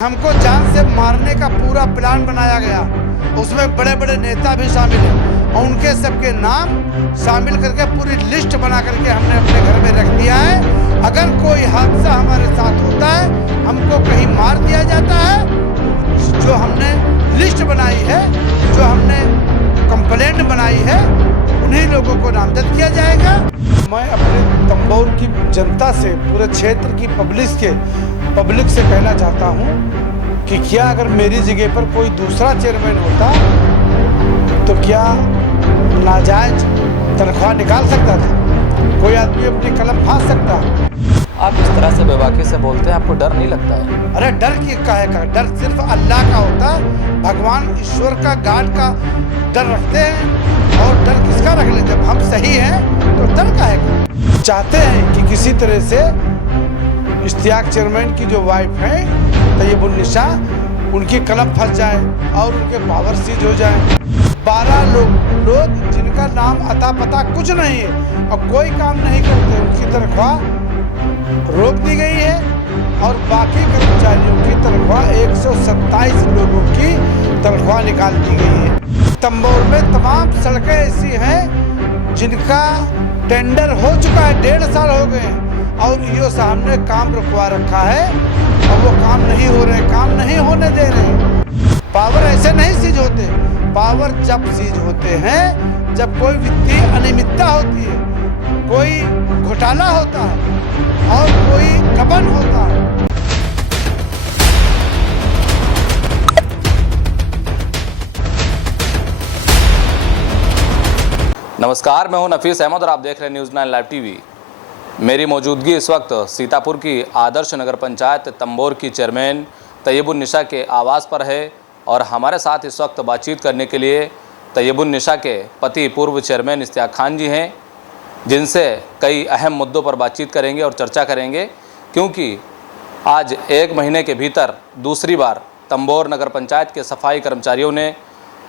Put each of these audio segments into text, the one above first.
हमको जान से मारने का पूरा प्लान बनाया गया। उसमें बड़े बड़े नेता भी शामिल हैं और उनके सबके नाम शामिल करके पूरी लिस्ट बना करके हमने अपने घर में रख दिया है। अगर कोई हादसा हमारे साथ होता है, हमको कहीं मार दिया जाता है, जो हमने लिस्ट बनाई है, जो हमने कंप्लेंट बनाई है, उन्हीं लोगों को नामजद किया जाएगा। मैं अपने तंबोर की जनता से, पूरे क्षेत्र की पब्लिक से कहना चाहता हूं कि क्या अगर मेरी जगह पर कोई दूसरा चेयरमैन होता तो क्या नाजायज तनख्वाह निकाल सकता था? कोई आदमी अपनी कलम फांस सकता? आप इस तरह से बेबाकी से बोलते हैं, आपको डर नहीं लगता है? अरे डर की काहे का? डर सिर्फ अल्लाह का होता है, भगवान ईश्वर का, गॉड का डर रखते हैं। और डर किसका रख ले? जब हम सही हैं तो डर काहे का? चाहते हैं कि किसी तरह से इश्तियाक चेयरमैन की जो वाइफ है तैयबुन्निसा, उनकी कलम फंस जाए और उनके पावर सीज हो जाए। 12 लोग जिनका नाम अता पता कुछ नहीं है और कोई काम नहीं करते, उनकी तनख्वाह रोक दी गई है और बाकी कर्मचारियों की तनख्वाह 127 लोगों की तनख्वाह निकाल दी गई है। तंबोर में तमाम सड़कें ऐसी हैं जिनका टेंडर हो चुका है, 1.5 साल हो गए और ईओ साहब ने काम रुकवा रखा है और वो काम नहीं हो रहे, काम नहीं होने दे रहे। पावर ऐसे नहीं सीज होते। पावर जब सीज होते हैं जब कोई वित्तीय अनियमितता होती है, कोई घोटाला होता है और कोई गबन होता है। नमस्कार, मैं हूं नफीस अहमद और आप देख रहे हैं न्यूज़ 9 लाइव टीवी। मेरी मौजूदगी इस वक्त सीतापुर की आदर्श नगर पंचायत तंबोर की चेयरमैन तैयबुन्निसा के आवास पर है और हमारे साथ इस वक्त बातचीत करने के लिए तैयबुन्निसा के पति पूर्व चेयरमैन इश्तियाक खान जी हैं, जिनसे कई अहम मुद्दों पर बातचीत करेंगे और चर्चा करेंगे। क्योंकि आज 1 महीने के भीतर दूसरी बार तंबोर नगर पंचायत के सफाई कर्मचारियों ने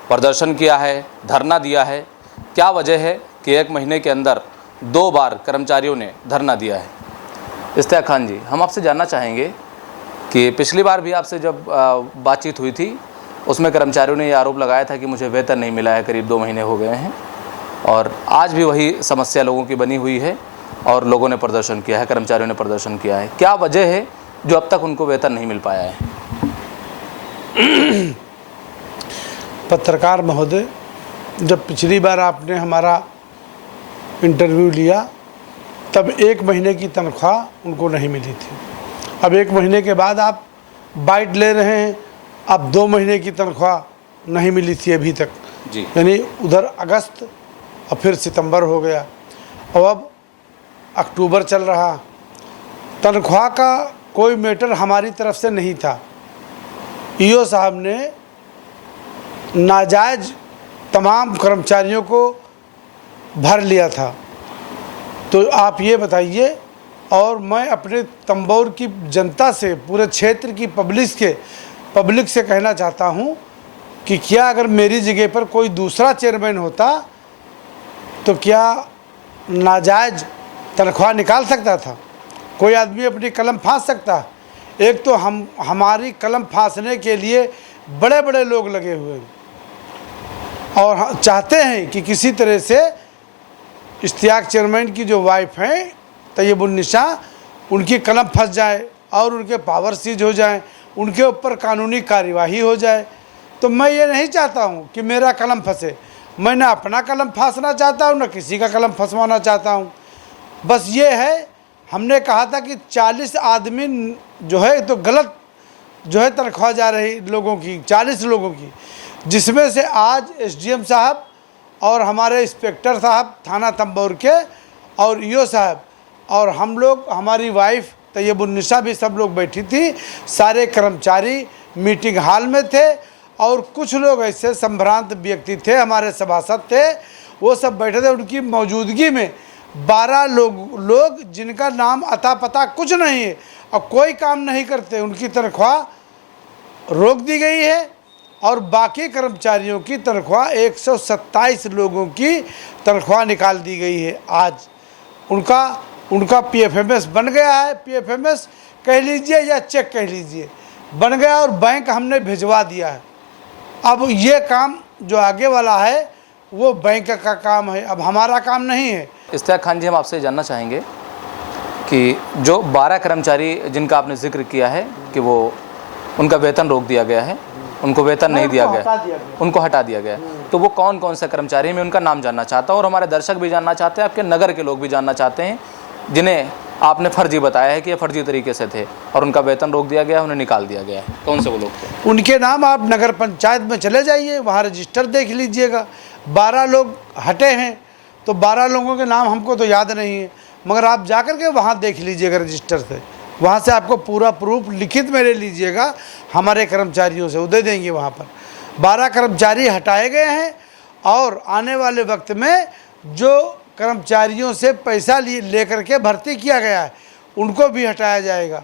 प्रदर्शन किया है, धरना दिया है। क्या वजह है कि 1 महीने के अंदर 2 बार कर्मचारियों ने धरना दिया है? इश्तियाक खान जी, हम आपसे जानना चाहेंगे कि पिछली बार भी आपसे जब बातचीत हुई थी उसमें कर्मचारियों ने ये आरोप लगाया था कि मुझे वेतन नहीं मिला है, करीब 2 महीने हो गए हैं और आज भी वही समस्या लोगों की बनी हुई है और लोगों ने प्रदर्शन किया है, कर्मचारियों ने प्रदर्शन किया है। क्या वजह है जो अब तक उनको वेतन नहीं मिल पाया है? पत्रकार महोदय, जब पिछली बार आपने हमारा इंटरव्यू लिया तब 1 महीने की तनख्वाह उनको नहीं मिली थी। अब 1 महीने के बाद आप बाइट ले रहे हैं, अब 2 महीने की तनख्वाह नहीं मिली थी अभी तक जी। यानी उधर अगस्त और फिर सितंबर हो गया और अब अक्टूबर चल रहा। तनख्वाह का कोई मैटर हमारी तरफ से नहीं था। ईओ साहब ने नाजायज तमाम कर्मचारियों को भर लिया था। तो आप ये बताइए, और मैं अपने तंबोर की जनता से, पूरे क्षेत्र की पब्लिक से कहना चाहता हूं कि क्या अगर मेरी जगह पर कोई दूसरा चेयरमैन होता तो क्या नाजायज तनख्वाह निकाल सकता था? कोई आदमी अपनी कलम फांस सकता? एक तो हमारी कलम फांसने के लिए बड़े बड़े लोग लगे हुए हैं और चाहते हैं कि किसी तरह से इश्तियाक चेयरमैन की जो वाइफ है तैयबुन्निसा, उनकी कलम फंस जाए और उनके पावर सीज हो जाए, उनके ऊपर कानूनी कार्यवाही हो जाए। तो मैं ये नहीं चाहता हूँ कि मेरा कलम फंसे। मैं न अपना कलम फांसना चाहता हूँ, न किसी का कलम फंसवाना चाहता हूँ। बस ये है, हमने कहा था कि 40 आदमी जो है तो गलत जो है तनख्वाह जा रही लोगों की, 40 लोगों की, जिसमें से आज एसडीएम साहब और हमारे इंस्पेक्टर साहब थाना तंबोर के और ईओ साहब और हम लोग, हमारी वाइफ तैयबुन्निसा भी, सब लोग बैठी थी। सारे कर्मचारी मीटिंग हॉल में थे और कुछ लोग ऐसे संभ्रांत व्यक्ति थे, हमारे सभासद थे, वो सब बैठे थे। उनकी मौजूदगी में 12 लोग जिनका नाम अता पता कुछ नहीं है और कोई काम नहीं करते, उनकी तनख्वाह रोक दी गई है और बाकी कर्मचारियों की तनख्वाह 127 लोगों की तनख्वाह निकाल दी गई है। आज उनका पीएफएमएस बन गया है। पीएफएमएस कह लीजिए या चेक कह लीजिए, बन गया और बैंक हमने भिजवा दिया है। अब ये काम जो आगे वाला है वो बैंक का काम है, अब हमारा काम नहीं है। इश्तियाक खान जी, हम आपसे जानना चाहेंगे कि जो 12 कर्मचारी जिनका आपने जिक्र किया है कि वो उनका वेतन रोक दिया गया है, उनको वेतन नहीं दिया गया, उनको हटा दिया गया, तो वो कौन कौन से कर्मचारी, मैं उनका नाम जानना चाहता हूँ और हमारे दर्शक भी जानना चाहते हैं, आपके नगर के लोग भी जानना चाहते हैं जिन्हें आपने फर्जी बताया है कि ये फर्जी तरीके से थे और उनका वेतन रोक दिया गया, उन्हें निकाल दिया गया है। कौन से वो लोग थे? उनके नाम आप नगर पंचायत में चले जाइए, वहाँ रजिस्टर देख लीजिएगा। 12 लोग हटे हैं, तो 12 लोगों के नाम हमको तो याद नहीं है, मगर आप जाकर के वहाँ देख लीजिएगा रजिस्टर से, वहाँ से आपको पूरा प्रूफ लिखित में ले लीजिएगा, हमारे कर्मचारियों से वो दे देंगे। वहाँ पर 12 कर्मचारी हटाए गए हैं और आने वाले वक्त में जो कर्मचारियों से पैसा ले करके भर्ती किया गया है उनको भी हटाया जाएगा।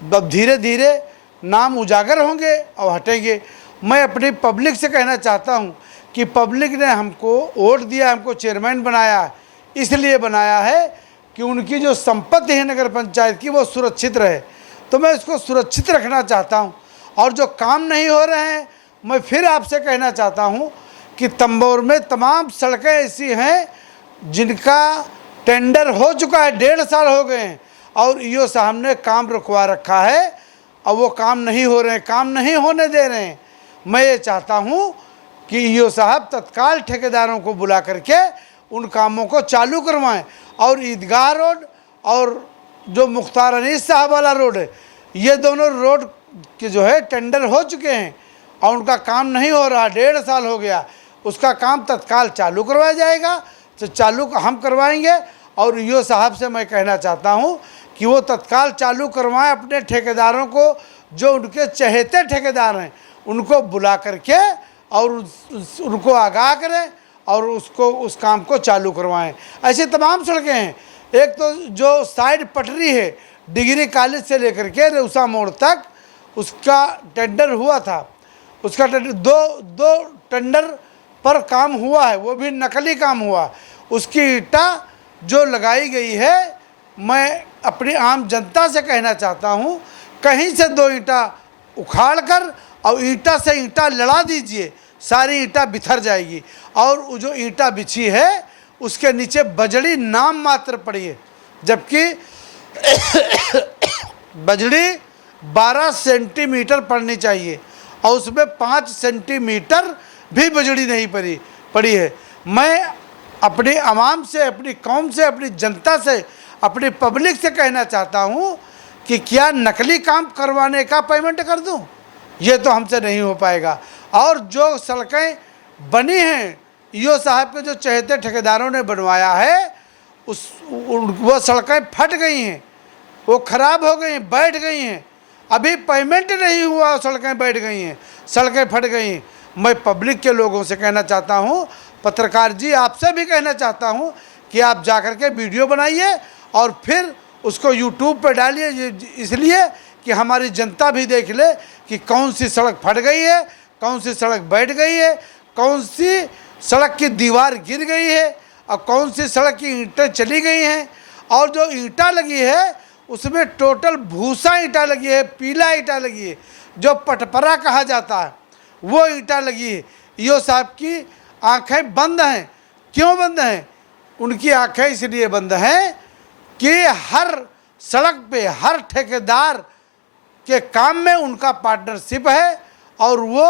अब धीरे धीरे नाम उजागर होंगे और हटेंगे। मैं अपनी पब्लिक से कहना चाहता हूँ कि पब्लिक ने हमको वोट दिया, हमको चेयरमैन बनाया, इसलिए बनाया है कि उनकी जो संपत्ति है नगर पंचायत की वो सुरक्षित रहे, तो मैं इसको सुरक्षित रखना चाहता हूँ। और जो काम नहीं हो रहे हैं, मैं फिर आपसे कहना चाहता हूँ कि तंबोर में तमाम सड़कें ऐसी हैं जिनका टेंडर हो चुका है, 1.5 साल हो गए हैं और ईओ साहब ने काम रुकवा रखा है और वो काम नहीं हो रहे हैं, काम नहीं होने दे रहे हैं। मैं ये चाहता हूँ कि ईओ साहब तत्काल ठेकेदारों को बुला करके उन कामों को चालू करवाएं और ईदगाह रोड और जो मुख्तार अनीस साहब वाला रोड है, ये दोनों रोड के जो है टेंडर हो चुके हैं और उनका काम नहीं हो रहा, 1.5 साल हो गया, उसका काम तत्काल चालू करवाया जाएगा। तो चालू हम करवाएंगे और ईओ साहब से मैं कहना चाहता हूं कि वो तत्काल चालू करवाएं। अपने ठेकेदारों को, जो उनके चहेते ठेकेदार हैं, उनको बुला करके और उनको आगाह करें और उस काम को चालू करवाएं। ऐसी तमाम सड़कें हैं। एक तो जो साइड पटरी है डिग्री कॉलेज से लेकर के रेउसा मोड़ तक, उसका टेंडर हुआ था, उसका टेंडर दो टेंडर पर काम हुआ है, वो भी नकली काम हुआ। उसकी ईंटा जो लगाई गई है, मैं अपनी आम जनता से कहना चाहता हूँ, कहीं से 2 ईंटा उखाड़ कर और ईंटा से ईंटा लड़ा दीजिए, सारी ईंटा बिखर जाएगी। और वो जो ईंटा बिछी है उसके नीचे बजड़ी नाम मात्र पड़ी है, जबकि बजड़ी 12 सेंटीमीटर पड़नी चाहिए और उसमें 5 सेंटीमीटर भी बजड़ी नहीं पड़ी है। मैं अपनी आवाम से, अपनी कौम से, अपनी जनता से, अपनी पब्लिक से कहना चाहता हूँ कि क्या नकली काम करवाने का पेमेंट कर दूँ? ये तो हमसे नहीं हो पाएगा। और जो सड़कें बनी हैं, ईओ साहब के जो चहेते ठेकेदारों ने बनवाया है, वो सड़कें फट गई हैं, वो ख़राब हो गई, बैठ गई हैं, अभी पेमेंट नहीं हुआ, सड़कें बैठ गई हैं, सड़कें फट गई हैं। मैं पब्लिक के लोगों से कहना चाहता हूँ, पत्रकार जी आपसे भी कहना चाहता हूँ कि आप जाकर के वीडियो बनाइए और फिर उसको यूट्यूब पर डालिए, इसलिए कि हमारी जनता भी देख ले कि कौन सी सड़क फट गई है, कौन सी सड़क बैठ गई है, कौन सी सड़क की दीवार गिर गई है और कौन सी सड़क की ईंटें चली गई हैं। और जो ईंटा लगी है उसमें टोटल भूसा ईंटा लगी है, पीला ईंटा लगी है, जो पटपरा कहा जाता है, वो ईंटा लगी है। ईओ साहब की आंखें बंद हैं। क्यों बंद हैं? उनकी आंखें इसलिए बंद हैं कि हर सड़क पे हर ठेकेदार के काम में उनका पार्टनरशिप है और वो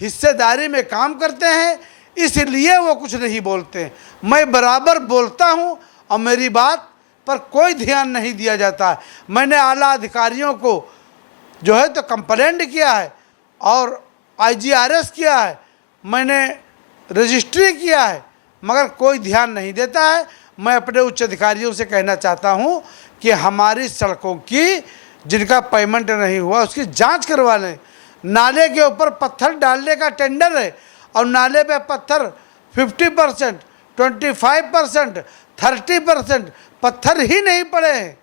हिस्सेदारी में काम करते हैं, इसलिए वो कुछ नहीं बोलते। मैं बराबर बोलता हूँ और मेरी बात पर कोई ध्यान नहीं दिया जाता है। मैंने आला अधिकारियों को जो है तो कंप्लेंट किया है और IGRS किया है, मैंने रजिस्ट्री किया है, मगर कोई ध्यान नहीं देता है। मैं अपने उच्च अधिकारियों से कहना चाहता हूं कि हमारी सड़कों की जिनका पेमेंट नहीं हुआ उसकी जांच करवा लें। नाले के ऊपर पत्थर डालने का टेंडर है और नाले पे पत्थर 50%, 25%, 30% पत्थर ही नहीं पड़े हैं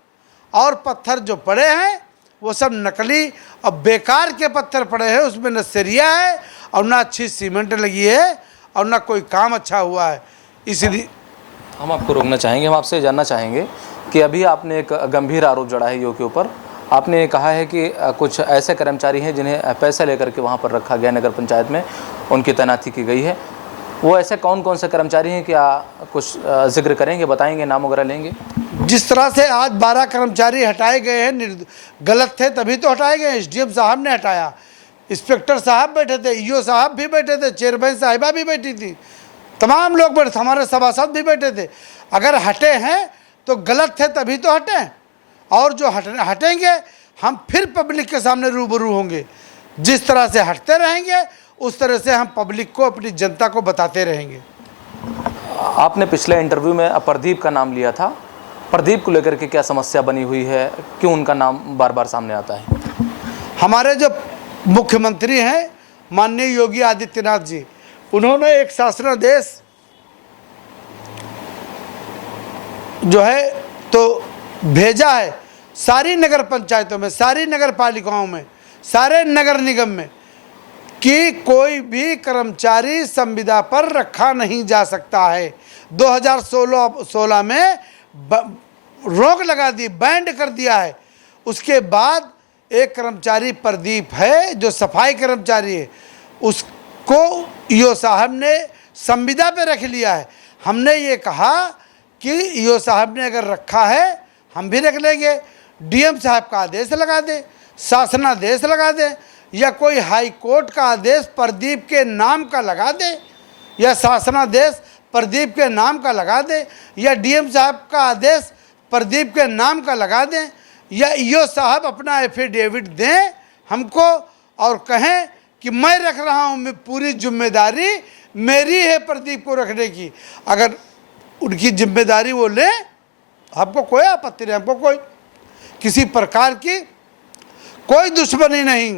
और पत्थर जो पड़े हैं वो सब नकली और बेकार के पत्थर पड़े हैं। उसमें न सरिया है और ना अच्छी सीमेंट लगी है और ना कोई काम अच्छा हुआ है। इसलिए हम आपको रोकना चाहेंगे, हम आपसे जानना चाहेंगे कि अभी आपने एक गंभीर आरोप जड़ा है ईओ के ऊपर आपने कहा है कि कुछ ऐसे कर्मचारी हैं जिन्हें पैसे लेकर के वहाँ पर रखा गया, नगर पंचायत में उनकी तैनाती की गई है। वो ऐसे कौन कौन से कर्मचारी हैं, क्या कुछ जिक्र करेंगे, बताएंगे, नाम वगैरह लेंगे? जिस तरह से आज 12 कर्मचारी हटाए गए हैं, गलत थे तभी तो हटाए गए। एसडीएम साहब ने हटाया, इंस्पेक्टर साहब बैठे थे, ईओ साहब भी बैठे थे, चेयरमैन साहिबा भी बैठी थी, तमाम लोग बैठे थे, हमारे सभासद भी बैठे थे। अगर हटे हैं तो गलत थे तभी तो हटे, और जो हटेंगे हम फिर पब्लिक के सामने रूबरू होंगे। जिस तरह से हटते रहेंगे उस तरह से हम पब्लिक को, अपनी जनता को बताते रहेंगे। आपने पिछले इंटरव्यू में प्रदीप का नाम लिया था, प्रदीप को लेकर के क्या समस्या बनी हुई है, क्यों उनका नाम बार बार सामने आता है? हमारे जो मुख्यमंत्री हैं माननीय योगी आदित्यनाथ जी, उन्होंने एक शासनादेश जो है तो भेजा है सारी नगर पंचायतों में, सारी नगर पालिकाओं में, सारे नगर निगम में, कि कोई भी कर्मचारी संविदा पर रखा नहीं जा सकता है। 2016 में रोक लगा दी, बैंड कर दिया है। उसके बाद एक कर्मचारी प्रदीप है जो सफाई कर्मचारी है, उसको ईओ साहब ने संविदा पे रख लिया है। हमने ये कहा कि ईओ साहब ने अगर रखा है हम भी रख लेंगे, डीएम साहब का आदेश लगा दें, शासनादेश लगा दें, या कोई हाई कोर्ट का आदेश प्रदीप के नाम का लगा दे, या शासनादेश प्रदीप के नाम का लगा दे, या डीएम साहब का आदेश प्रदीप के नाम का लगा दें, या ईओ साहब अपना एफिडेविट दें हमको और कहें कि मैं रख रहा हूँ, पूरी जिम्मेदारी मेरी है प्रदीप को रखने की। अगर उनकी जिम्मेदारी वो लें, हमको कोई आपत्ति नहीं, हमको कोई किसी प्रकार की कोई दुश्मनी नहीं।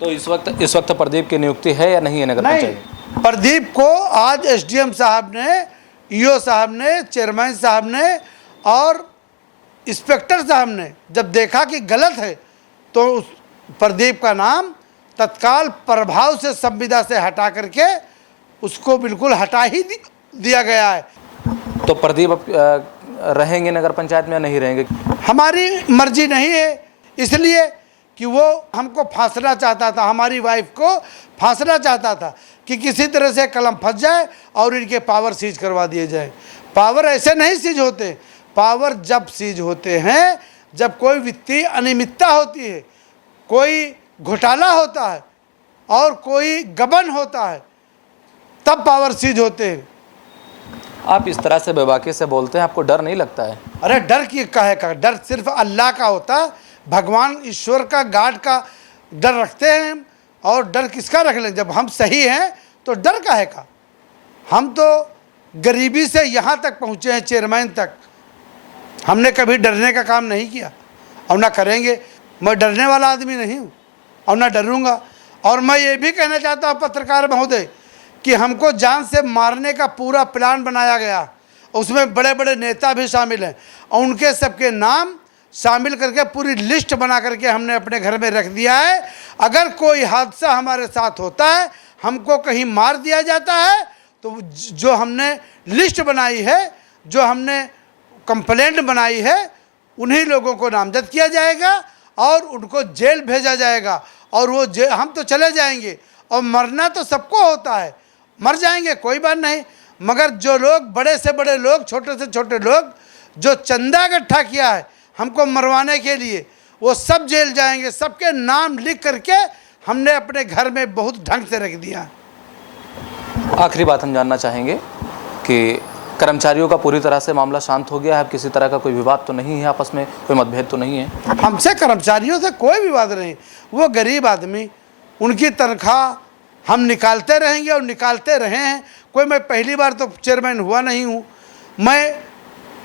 तो इस वक्त प्रदीप की नियुक्ति है या नहीं है नगर पंचायत? प्रदीप को आज एसडीएम साहब ने, ईओ साहब ने, चेयरमैन साहब ने और इंस्पेक्टर साहब ने जब देखा कि गलत है तो उस प्रदीप का नाम तत्काल प्रभाव से संविदा से हटा करके उसको बिल्कुल हटा ही दिया गया है। तो प्रदीप अब रहेंगे नगर पंचायत में या नहीं रहेंगे? हमारी मर्जी नहीं है, इसलिए कि वो हमको फांसना चाहता था, हमारी वाइफ को फांसना चाहता था कि किसी तरह से कलम फंस जाए और इनके पावर सीज करवा दिए जाए। पावर ऐसे नहीं सीज होते। पावर जब सीज होते हैं जब कोई वित्तीय अनियमितता होती है, कोई घोटाला होता है और कोई गबन होता है, तब पावर सीज होते हैं। आप इस तरह से बेबाकी से बोलते हैं, आपको डर नहीं लगता है? अरे डर की काहे का? डर सिर्फ अल्लाह का होता है, भगवान ईश्वर का, गाड का डर रखते हैं। और डर किसका रख लें? जब हम सही हैं तो डर काहे का? हम तो गरीबी से यहाँ तक पहुँचे हैं, चेयरमैन तक। हमने कभी डरने का काम नहीं किया और ना करेंगे। मैं डरने वाला आदमी नहीं हूँ और ना डरूँगा। और मैं ये भी कहना चाहता हूँ पत्रकार महोदय कि हमको जान से मारने का पूरा प्लान बनाया गया, उसमें बड़े बड़े नेता भी शामिल हैं और उनके सबके नाम शामिल करके पूरी लिस्ट बना करके हमने अपने घर में रख दिया है। अगर कोई हादसा हमारे साथ होता है, हमको कहीं मार दिया जाता है, तो जो हमने लिस्ट बनाई है, जो हमने कंप्लेंट बनाई है, उन्हीं लोगों को नामजद किया जाएगा और उनको जेल भेजा जाएगा। और वो हम तो चले जाएंगे और मरना तो सबको होता है, मर जाएंगे, कोई बात नहीं। मगर जो लोग, बड़े से बड़े लोग, छोटे से छोटे लोग, जो चंदा इकट्ठा किया है हमको मरवाने के लिए, वो सब जेल जाएंगे। सबके नाम लिख करके हमने अपने घर में बहुत ढंग से रख दिया। आखिरी बात हम जानना चाहेंगे कि कर्मचारियों का पूरी तरह से मामला शांत हो गया है? अब किसी तरह का कोई विवाद तो नहीं है, आपस में कोई मतभेद तो नहीं है? हमसे कर्मचारियों से कोई विवाद नहीं। वो गरीब आदमी, उनकी तनख्वाह हम निकालते रहेंगे और निकालते रहे हैं। कोई, मैं पहली बार तो चेयरमैन हुआ नहीं हूँ, मैं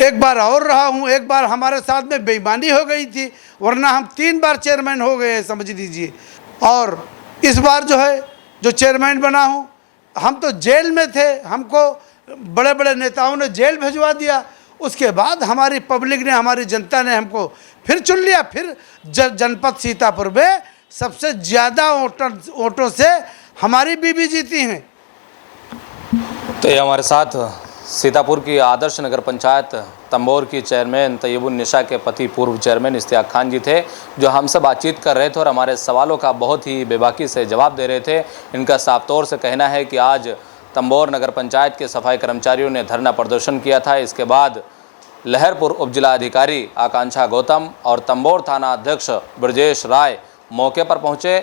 एक बार और रहा हूँ। एक बार हमारे साथ में बेईमानी हो गई थी, वरना हम 3 बार चेयरमैन हो गए हैं, समझ लीजिए। और इस बार जो है, जो चेयरमैन बना हूँ, हम तो जेल में थे, हमको बड़े बड़े नेताओं ने जेल भिजवा दिया। उसके बाद हमारी पब्लिक ने, हमारी जनता ने हमको फिर चुन लिया। फिर जनपद सीतापुर में सबसे ज़्यादा वोटों से हमारी बीबी जीती हैं। तो ये हमारे साथ सीतापुर की आदर्श नगर पंचायत तंबोर की चेयरमैन तैयबुन्निसा के पति पूर्व चेयरमैन इश्तियाक खान जी थे, जो हमसे बातचीत कर रहे थे और हमारे सवालों का बहुत ही बेबाकी से जवाब दे रहे थे। इनका साफ तौर से कहना है कि आज तंबोर नगर पंचायत के सफाई कर्मचारियों ने धरना प्रदर्शन किया था। इसके बाद लहरपुर उपजिला अधिकारी आकांक्षा गौतम और तंबोर थाना अध्यक्ष ब्रजेश राय मौके पर पहुंचे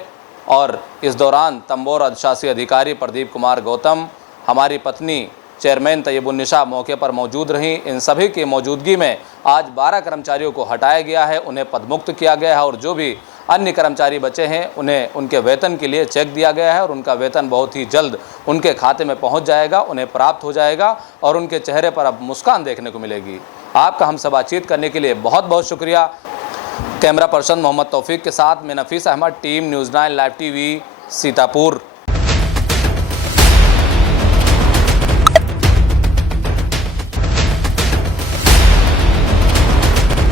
और इस दौरान तंबोर अधिशासी अधिकारी प्रदीप कुमार गौतम, हमारी पत्नी चेयरमैन तैयबुन्निसा मौके पर मौजूद रहीं। इन सभी की मौजूदगी में आज 12 कर्मचारियों को हटाया गया है, उन्हें पदमुक्त किया गया है और जो भी अन्य कर्मचारी बचे हैं उन्हें उनके वेतन के लिए चेक दिया गया है और उनका वेतन बहुत ही जल्द उनके खाते में पहुंच जाएगा, उन्हें प्राप्त हो जाएगा और उनके चेहरे पर अब मुस्कान देखने को मिलेगी। आपका हमसे बातचीत करने के लिए बहुत बहुत शुक्रिया। कैमरा पर्सन मोहम्मद तौफीक के साथ मैं Nafees Ahmad, team news 9 live TV, Sitapur.